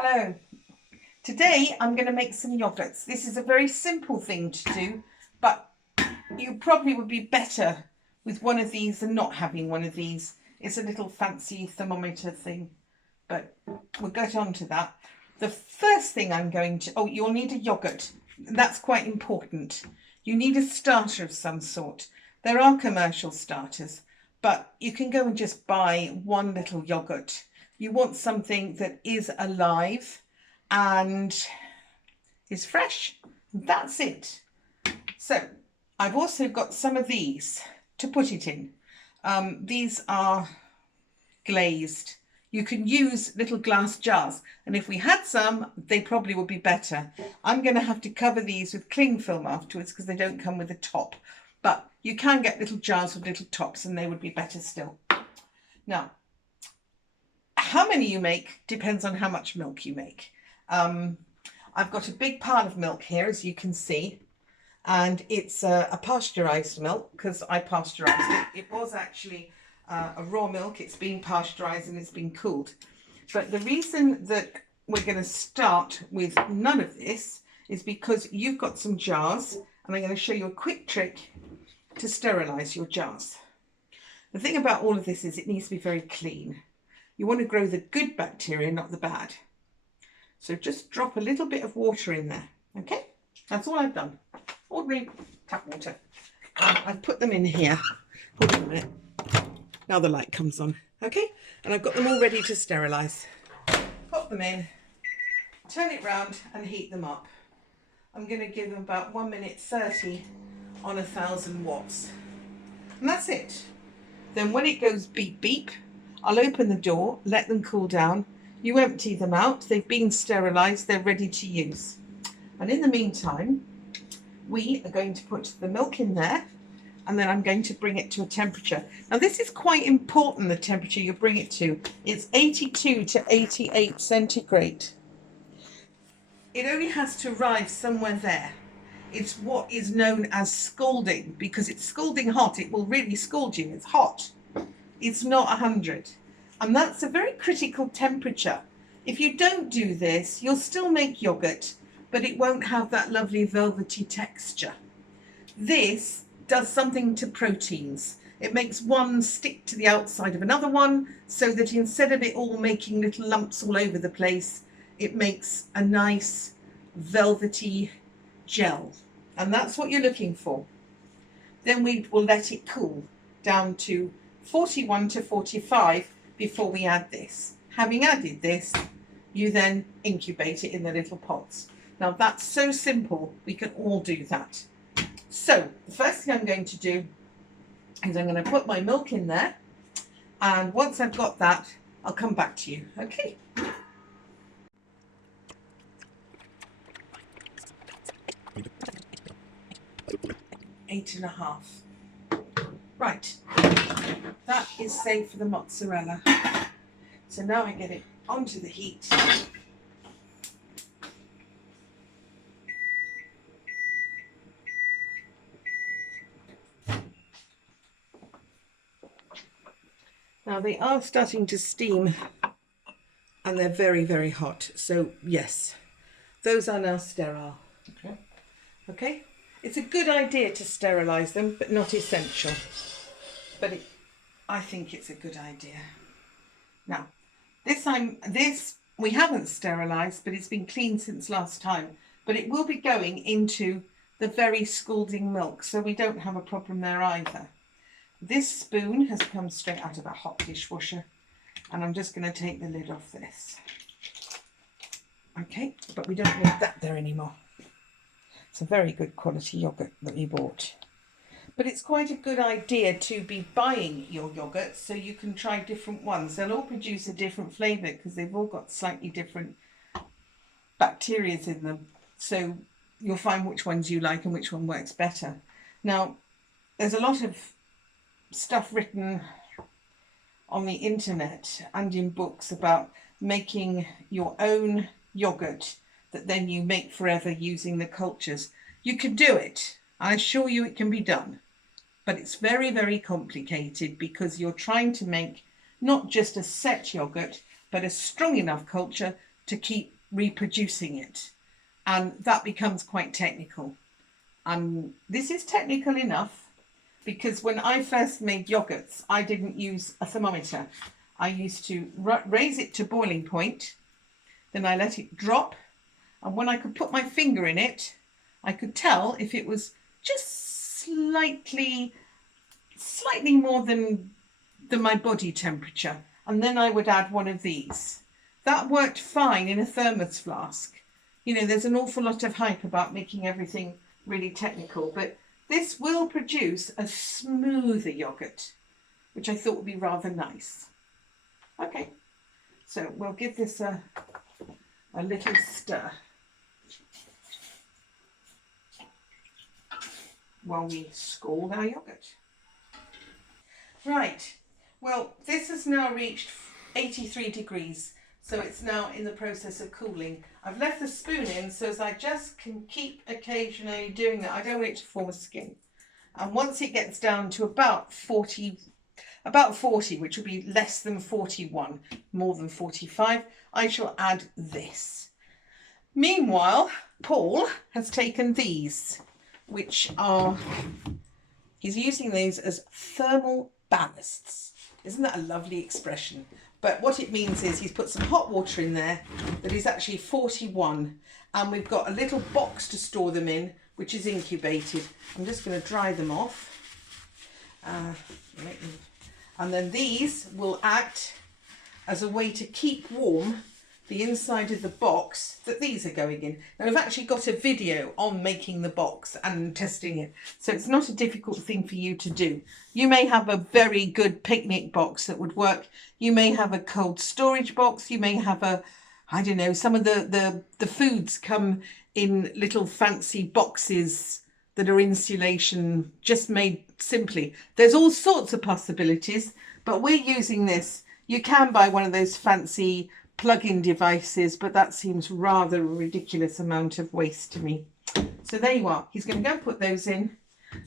Hello. Today I'm going to make some yogurts. This is a very simple thing to do, but you probably would be better with one of these than not having one of these. It's a little fancy thermometer thing, but we'll get on to that. The first thing I'm going to, you'll need a yogurt. That's quite important. You need a starter of some sort. There are commercial starters, but you can go and just buy one little yogurt. You want something that is alive and is fresh. That's it. So I've also got some of these to put it in. These are glazed. You can use little glass jars, and if we had some, they probably would be better. I'm going to have to cover these with cling film afterwards because they don't come with a top, but you can get little jars with little tops and they would be better still. Now, how many you make depends on how much milk you make. I've got a big pile of milk here, as you can see, and it's a pasteurised milk because I pasteurised it. It was actually a raw milk. It's been pasteurised and it's been cooled. But the reason that we're going to start with none of this is because you've got some jars, and I'm going to show you a quick trick to sterilise your jars. The thing about all of this is it needs to be very clean. You want to grow the good bacteria, not the bad. So just drop a little bit of water in there, okay? That's all I've done. Ordinary tap water. I've put them in here. Hold on a minute. Now the light comes on, okay? And I've got them all ready to sterilise. Pop them in, turn it round and heat them up. I'm going to give them about 1 minute 30 on 1000 watts. And that's it. Then when it goes beep beep, I'll open the door, let them cool down. You empty them out. They've been sterilised. They're ready to use. And in the meantime, we are going to put the milk in there, and then I'm going to bring it to a temperature. Now this is quite important, the temperature you bring it to. It's 82 to 88 centigrade. It only has to rise somewhere there. It's what is known as scalding, because it's scalding hot. It will really scald you. It's hot. It's not 100. And that's a very critical temperature. If you don't do this, you'll still make yogurt, but it won't have that lovely velvety texture. This does something to proteins. It makes one stick to the outside of another one, so that instead of it all making little lumps all over the place, it makes a nice velvety gel. And that's what you're looking for. Then we will let it cool down to 41 to 45 before we add this. Having added this, you then incubate it in the little pots. Now that's so simple, we can all do that. So the first thing I'm going to do is I'm going to put my milk in there, and once I've got that, I'll come back to you, okay? Eight and a half. Right, that is safe for the mozzarella. So now I get it onto the heat. Now they are starting to steam and they're very, very hot. So yes, those are now sterile. Okay. It's a good idea to sterilise them, but not essential. But I think it's a good idea. Now, this we haven't sterilised, but it's been cleaned since last time. But it will be going into the very scalding milk, so we don't have a problem there either. This spoon has come straight out of a hot dishwasher, and I'm just going to take the lid off this. Okay, but we don't need that there anymore. It's a very good quality yoghurt that we bought. But it's quite a good idea to be buying your yogurts so you can try different ones. They'll all produce a different flavour because they've all got slightly different bacteria in them. So you'll find which ones you like and which one works better. Now, there's a lot of stuff written on the internet and in books about making your own yogurt that then you make forever using the cultures. You can do it. I assure you it can be done. But it's very, very complicated because you're trying to make not just a set yogurt, but a strong enough culture to keep reproducing it. And that becomes quite technical. And this is technical enough because when I first made yogurts, I didn't use a thermometer. I used to raise it to boiling point, then I let it drop, and when I could put my finger in it, I could tell if it was just slightly more than my body temperature, and then I would add one of these. That worked fine in a thermos flask. You know, there's an awful lot of hype about making everything really technical, but this will produce a smoother yogurt, which I thought would be rather nice. Okay, so we'll give this a little stir while we scald our yogurt. Right, well, this has now reached 83 degrees, so it's now in the process of cooling. I've left the spoon in so as I just can keep occasionally doing that. I don't want it to form a skin. And once it gets down to about 40, which will be less than 41, more than 45, I shall add this. Meanwhile, Paul has taken these, which are, he's using these as thermal ballasts. Isn't that a lovely expression? But what it means is he's put some hot water in there that is actually 41, and we've got a little box to store them in, which is incubated. I'm just going to dry them off. And then these will act as a way to keep warm the inside of the box that these are going in. Now, I've actually got a video on making the box and testing it, so it's not a difficult thing for you to do. You may have a very good picnic box that would work. You may have a cold storage box. You may have a, I don't know, some of the foods come in little fancy boxes that are insulation, just made simply. There's all sorts of possibilities, but we're using this. You can buy one of those fancy plug-in devices, but that seems rather a ridiculous amount of waste to me. So there you are. He's going to go and put those in.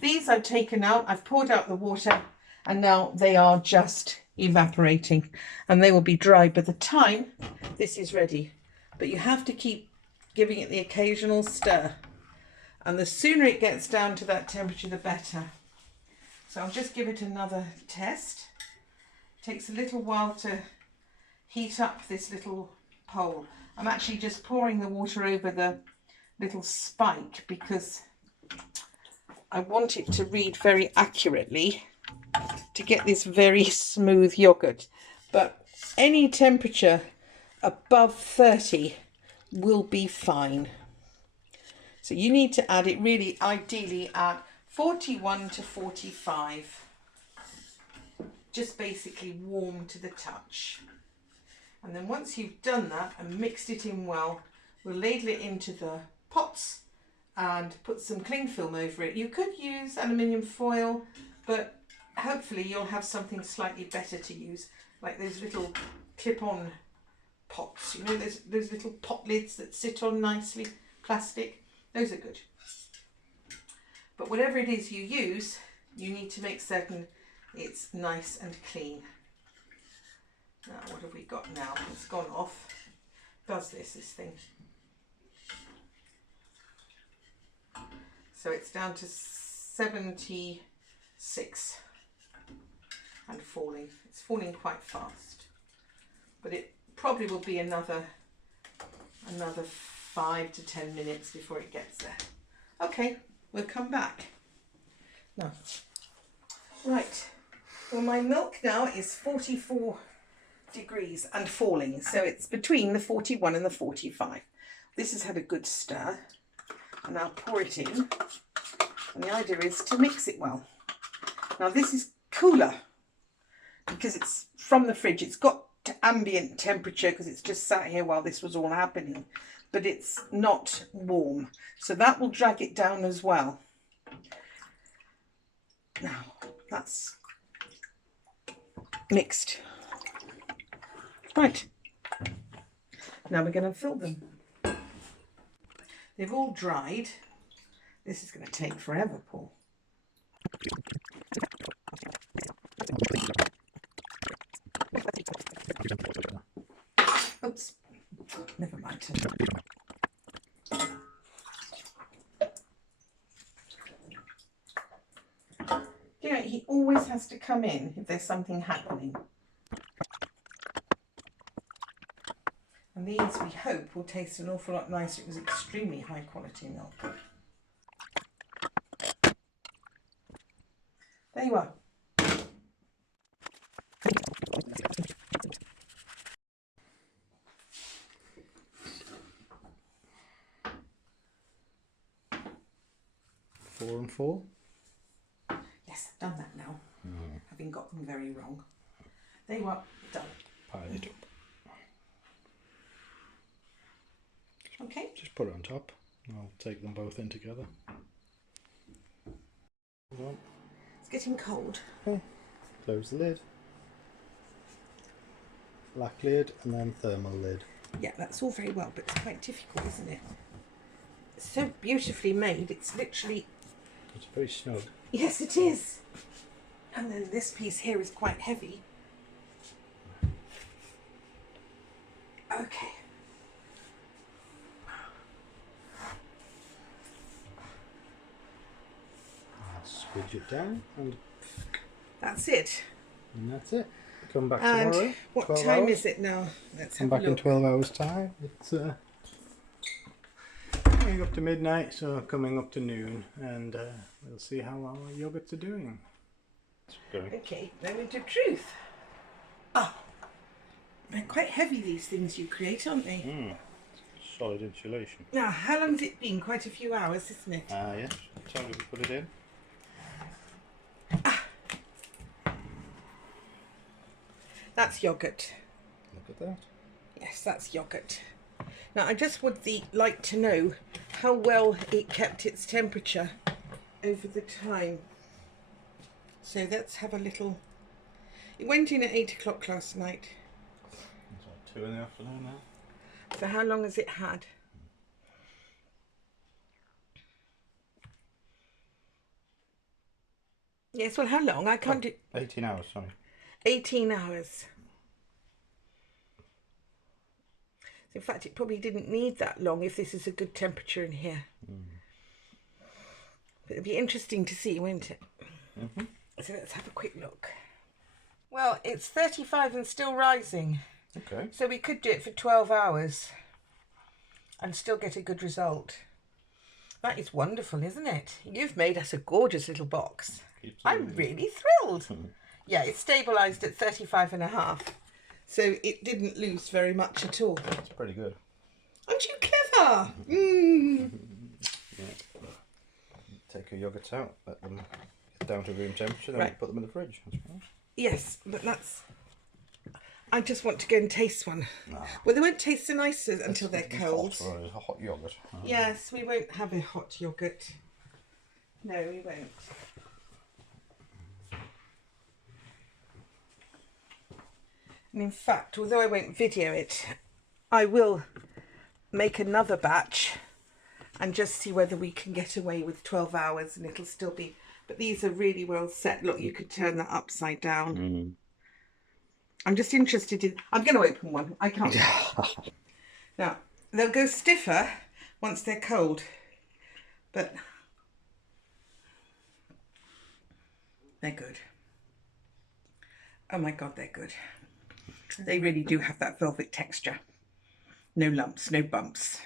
These I've taken out. I've poured out the water, and now they are just evaporating, and they will be dry by the time this is ready. But you have to keep giving it the occasional stir, and the sooner it gets down to that temperature, the better. So I'll just give it another test. It takes a little while to heat up this little pole. I'm actually just pouring the water over the little spike because I want it to read very accurately to get this very smooth yogurt. But any temperature above 30 will be fine. So you need to add it really ideally at 41 to 45. Just basically warm to the touch. And then once you've done that and mixed it in well, we'll ladle it into the pots and put some cling film over it. You could use aluminium foil, but hopefully you'll have something slightly better to use, like those little clip-on pots. You know, those little pot lids that sit on nicely, plastic. Those are good. But whatever it is you use, you need to make certain it's nice and clean. Now, what have we got now? It's gone off. Does this thing. So it's down to 76 and falling. It's falling quite fast, but it probably will be another 5 to 10 minutes before it gets there. Okay, we'll come back. Now, right. Well, my milk now is 44 degrees and falling, so it's between the 41 and the 45. This has had a good stir, and I'll pour it in, and the idea is to mix it well. Now this is cooler because it's from the fridge. It's got to ambient temperature because it's just sat here while this was all happening, but it's not warm, so that will drag it down as well. Now that's mixed. Right, now we're going to fill them. They've all dried. This is going to take forever, Paul. Oops, never lighter. You know, he always has to come in if there's something happening. And these, we hope, will taste an awful lot nicer. It was extremely high quality milk. There you are. Four and four? Yes, I've done that now. Having got them very wrong. There you are, done. Pile it up. Okay. Just put it on top. I'll take them both in together. Hold on. It's getting cold. Okay. Close the lid. Black lid and then thermal lid. Yeah, that's all very well, but it's quite difficult, isn't it? It's so beautifully made. It's literally... It's very snug. Yes, it is. And then this piece here is quite heavy. Okay. I'll squidge it down and That's it. that's it. Come back And tomorrow. what 12 time hours. is it now? Let's Come have a back in look. 12 hours time. It's coming up to midnight, so coming up to noon, and we'll see how our yogurts are doing. Okay, moment of truth. Ah, they're quite heavy, these things you create, aren't they? Solid insulation. Now, how long's it been? Quite a few hours, isn't it? Yes. Time to put it in. That's yoghurt. Look at that. Yes, that's yoghurt. Now, I just would like to know how well it kept its temperature over the time. So let's have a little... It went in at 8 o'clock last night. It's like 2 in the afternoon now. So how long has it had? Yes, well, how long? I can't do... 18 hours, sorry. 18 hours. In fact, it probably didn't need that long if this is a good temperature in here. But it'd be interesting to see, won't it? So let's have a quick look. Well, it's 35 and still rising. Okay. So we could do it for 12 hours and still get a good result. That is wonderful, isn't it? You've made us a gorgeous little box. I'm really thrilled. Yeah, it's stabilised at 35.5. So it didn't lose very much at all. That's pretty good. Aren't you clever? Yeah. Take your yogurts out, let them get down to room temperature, then Right. put them in the fridge. That's fine. Yes, but that's... I just want to go and taste one. Well, they won't taste so nice until they're cold. Hot, it's a hot yogurt. Yes, we won't have a hot yoghurt. No, we won't. And in fact, although I won't video it, I will make another batch and just see whether we can get away with 12 hours and it'll still be... But these are really well set. Look, you could turn that upside down. I'm just interested in... I'm going to open one. I can't. Now, they'll go stiffer once they're cold. But they're good. Oh my God, they're good. They really do have that velvet texture. No lumps, no bumps.